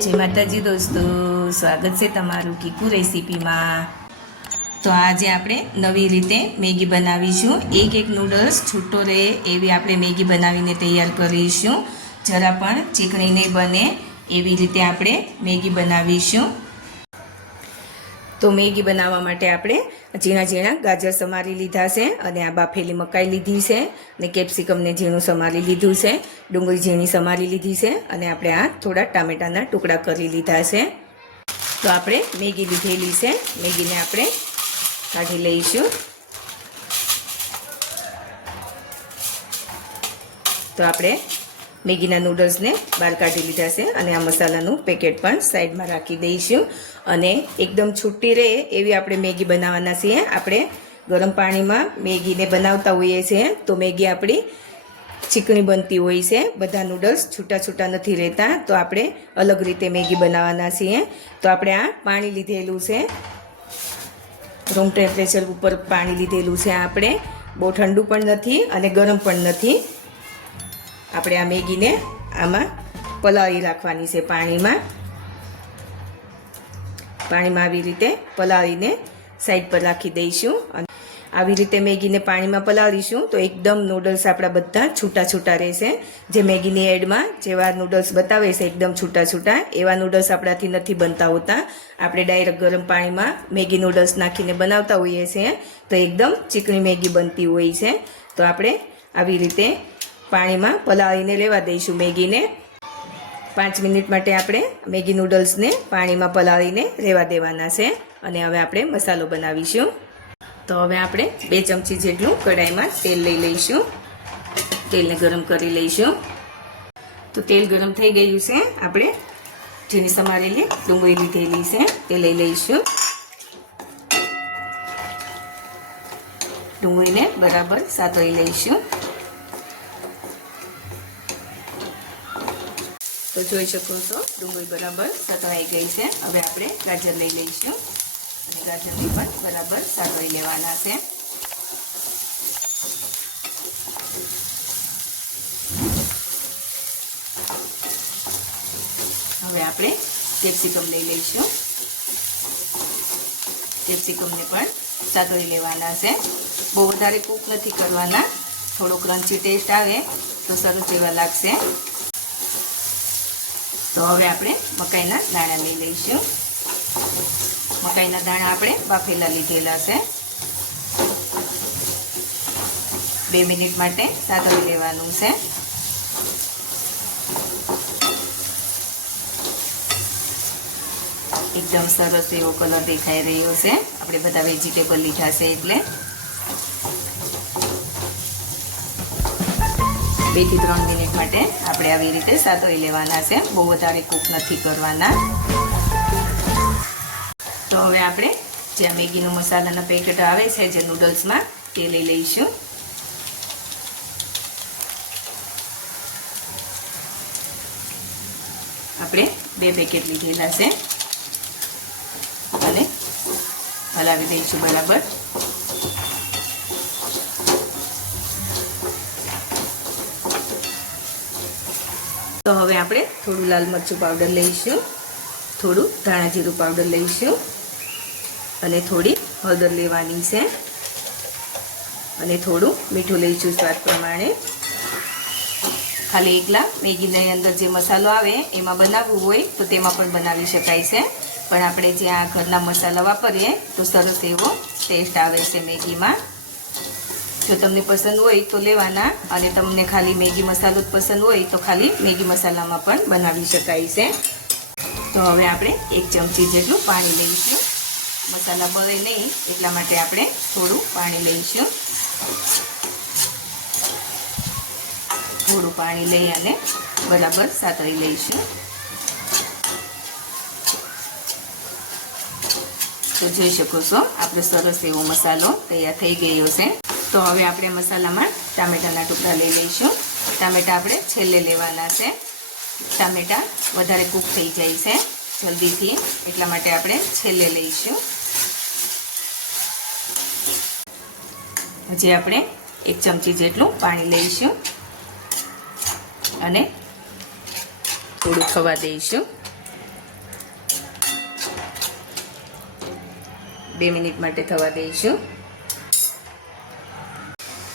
जय माताजी दोस्तों, स्वागत है तमारू कीकू रेसिपी में। तो आज आपणे नवी रीते मैगी बनावीशुं। एक एक नूडल्स छूटो रहे एवी आपणे मैगी बनावीने तैयार करीशुं। जरा पण चीकणी नहीं बने एवी रीते आपणे मैगी बनावीशुं। तो मैगी बनावा माटे आपणे झीणा झीणा गाजर समारी लीधा छे अने आ बाफेली मकाई लीधी छे अने केप्सिकम ने झीणुं समारी लीधुं छे, डુંગળી झीणी समारी लीधी छे अने आपणे आ थोड़ा टामेटाना टुकड़ा करी लीधा छे। तो आपणे मैगी लीधेली छे, मैगीने आपणे काढी लईशुं। तो आपणे मैगीना नूडल्सने बहार काढी लीधा छे अने आ मसालानुं पेकेट पण साइडमां राखी दईशुं अने एकदम छूटी रहे एवी आपणे मैगी बनाववाना छीए। आपणे गरम पाणीमां मैगीने बनावता होईए छीए तो मैगी आपणी चीकणी बनती होय छे। बधा नूडल्स छूटा छूटा नथी रहेता, तो आपणे अलग रीते मैगी बनाववाना छीए। तो आपणे आ पाणी लीधेलुं छे, रूम टेम्परेचर उपर पाणी लीधेलुं छे। आपणे बहु ठंडू पण नथी अने गरम पण नथी। આપણે આ મેગીને આમાં પલાળી રાખવાની છે। પાણીમાં આવી રીતે પલાળીને સાઈડ પર રાખી દઈશું। અને આવી રીતે મેગીને પાણીમાં પલાળીશું તો એકદમ નૂડલ્સ આપણા બધા છૂટા છૂટા રહેશે। જે મેગીની એડમાં જેવા નૂડલ્સ બતાવે છે એકદમ છૂટા છૂટા એવા નૂડલ્સ આપણાથી નથી બનતા હોતા। આપણે ડાયરેક્ટ ગરમ પાણીમાં મેગી નૂડલ્સ નાખીને બનાવતા હોઈએ છીએ તો એકદમ ચીકણી મેગી બનતી હોય છે। તો આપણે આવી રીતે પાણીમાં પલાળીને લેવા દઈશું મેગીને। 5 મિનિટ માટે આપણે મેગી નૂડલ્સને પાણીમાં પલાળીને રહેવા દેવાના છે। અને હવે આપણે મસાલો બનાવીશું। તો હવે આપણે 2 ચમચી જેટલું કઢાઈમાં તેલ લઈ લઈશું। તેલને ગરમ કરી લઈશું। તો તેલ ગરમ થઈ ગયું છે। આપણે ઝીણી સમારેલી ડુંગળી લીધેલી છે તે લઈ લઈશું। ડુંગળીને બરાબર સાતળી લઈશું। तो જોઈ શકો છો ડુંગળી બરાબર સાતળાઈ ગઈ છે। હવે આપણે ગાજર લઈ લઈશું અને ગાજરને પણ બરાબર સાતળી લેવાના છે। હવે આપણે કેપ્સિકમ લઈ લઈશું। કેપ્સિકમને પણ સાતળી લેવાના છે। બહુ વધારે કૂક નથી કરવાના, થોડો ક્રન્ચી ટેસ્ટ આવે તો સરસ એવા લાગશે। तो हवे आपणे मकाईना दाणा लई लईशुं। मकाईना दाणा आपणे बाफेला लीधेला छे। 2 मिनिट माटे सातળી लेवानुं छे। एकदम सरस एवो कलर देखाई रह्यो छे। आपणे बधा वेजिटेबल लीधा छे એટલે 2 થી 3 મિનિટ માટે આપણે આવી રીતે સાતળી લેવાના છે। બહુ વધારે કૂક નથી કરવાના। તો હવે આપણે જે મેગીનો મસાલાના પેકેટ આવે છે જે નૂડલ્સમાં તે લઈ લઈશું। આપણે 2 પેકેટ લીધેલા છે અને હલાવી દઈશું બરાબર। तो हवे आपणे थोड़ू लाल मरचुं पाउडर लईशुं, थोड़ू धाणा जीरुं पाउडर लईशुं अने थोड़ी हळदर लेवानी छे अने थोड़ू मीठुं लईशुं स्वाद प्रमाणे। खाली एकला मैगीनी अंदर जे मसालो आवे एमां बनाववुं होय तो तेमां पण बनावी शकाय छे, पण आपणे जे आ घरना मसाला वापरीए तो सरस एवो टेस्ट आवे छे मैगीमां। जो तमने पसंद होय तो लेवाना अने तमने खाली मैगी मसालो पसंद होय तो खाली मैगी मसालामां पण बनावी शकाय छे। तो हवे आपणे 1 चमची जेटલું पाणी लईशुं। मसाला बळे नहीं એટલા માટે આપણે થોડું પાણી લઈશું। થોડું પાણી લઈ અને બરાબર સાતળી લઈશું। તો જોઈ શકો છો આપણે સરસ એવો મસાલો તૈયાર થઈ ગયો છે। तो हवे आपणे मसालामां टामेटाना टुकड़ा लई लईशुं। टामेटा आपणे छेल्ले लेवाना छे। टामेटा वधारे कूक थई जाय छे जल्दीथी એટલા માટે આપણે છેલ્લે લઈશું। હજી આપણે 1 ચમચી જેટલું પાણી લઈશું અને થોડું થવા દઈશું। 2 મિનિટ માટે થવા દઈશું.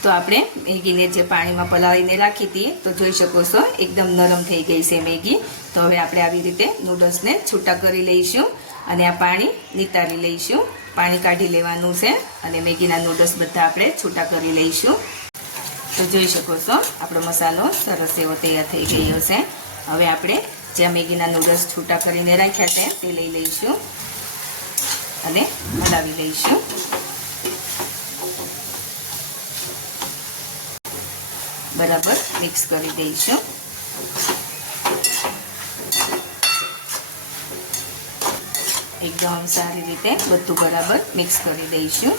તો આપણે મેગીને જે પાણીમાં પલાળીને રાખી હતી તો જોઈ શકો છો એકદમ નરમ થઈ ગઈ છે મેગી. તો હવે આપણે આવી રીતે નૂડલ્સને છૂટા કરી લઈશું અને આ પાણી નિતારી લઈશું. પાણી કાઢી લેવાનું છે અને મેગીના નૂડલ્સ બધા આપણે છૂટા કરી લઈશું. તો જોઈ શકો છો આપણો મસાલો સરસ એવો તૈયાર થઈ ગયો છે. હવે આપણે જ્યાં મેગીના નૂડલ્સ છૂટા કરીને રાખ્યા છે તે લઈ લઈશું અને હલાવી લઈશું. બરાબર મિક્સ કરી દઈશું. એકદમ સારી રીતે બધું બરાબર મિક્સ કરી દઈશું.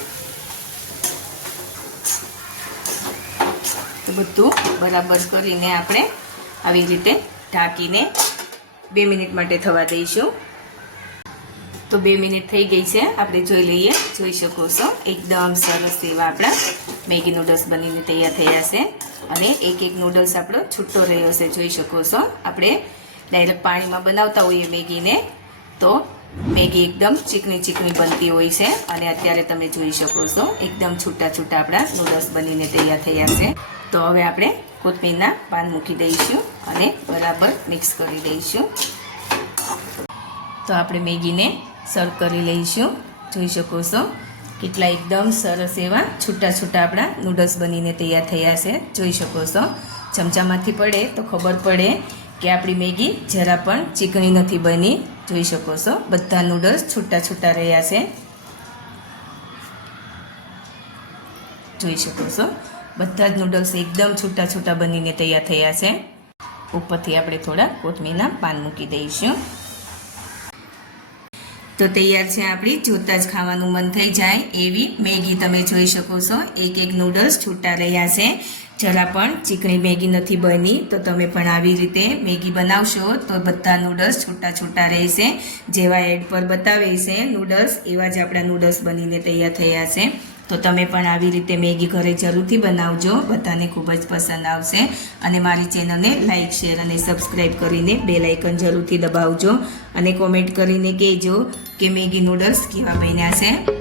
તો બધું બરાબર કરીને આપણે આવી રીતે ઢાંકીને 2 મિનિટ માટે થવા દઈશું. તો 2 મિનિટ થઈ ગઈ છે. આપણે જોઈ લઈએ. જોઈ શકો છો એકદમ સરસ એવા આપણા મેગી નૂડલ્સ બનીને તૈયાર થયા છે અને એક નૂડલ્સ આપણો છૂટો રહ્યો છે. જોઈ શકો છો આપણે ડાયરેક્ટ પાણીમાં બનાવતા હોઈએ મેગીને તો મેગી એકદમ ચીકણી ચીકણી બનતી હોય છે અને અત્યારે તમે જોઈ શકો છો એકદમ છૂટા છૂટા આપણા નૂડલ્સ બનીને તૈયાર થયા છે. તો હવે આપણે કોથમીરના પાન મૂકી દઈશું અને બરાબર મિક્સ કરી દઈશું. તો આપણે મેગીને સર્વ કરી લઈશું. જોઈ શકો છો કેટલા એકદમ સરસ એવા છૂટા છૂટા આપણા નૂડલ્સ બનીને તૈયાર થયા છે. જોઈ શકો છો ચમચામાંથી પડે તો ખબર પડે કે આપણી મેગી જરા પણ ચીકણી નથી બની. જોઈ શકો છો બધા નૂડલ્સ છૂટા છૂટા રહ્યા છે. જોઈ શકો છો બધા જ નૂડલ્સ એકદમ છૂટા છૂટા બનીને તૈયાર થયા છે. ઉપરથી આપણે થોડા કોથમીરના પાન મૂકી દઈશું. તો તૈયાર છે આપણી જોતાં જ ખાવાનું મન થઈ જાય એવી મેગી. તમે જોઈ શકો છો એક નૂડલ્સ છૂટા રહ્યા છે. જરા પણ ચીકણી મેગી નથી બની. તો તમે પણ આવી રીતે મેગી બનાવશો તો બધા નૂડલ્સ છૂટા છૂટા રહેશે. જેવા એડ પર બતાવે છે નૂડલ્સ એવા જ આપણા નૂડલ્સ બનીને તૈયાર થયા છે. તો તમે પણ આવી રીતે મેગી ઘરે જરૂરથી બનાવજો. બધાને ખૂબ જ પસંદ આવશે. અને મારી ચેનલને લાઇક શેર અને સબસ્ક્રાઈબ કરીને બેલ આઇકન જરૂરથી દબાવજો અને કોમેન્ટ કરીને કહેજો કે મેગી નૂડલ્સ કેવા બન્યા છે.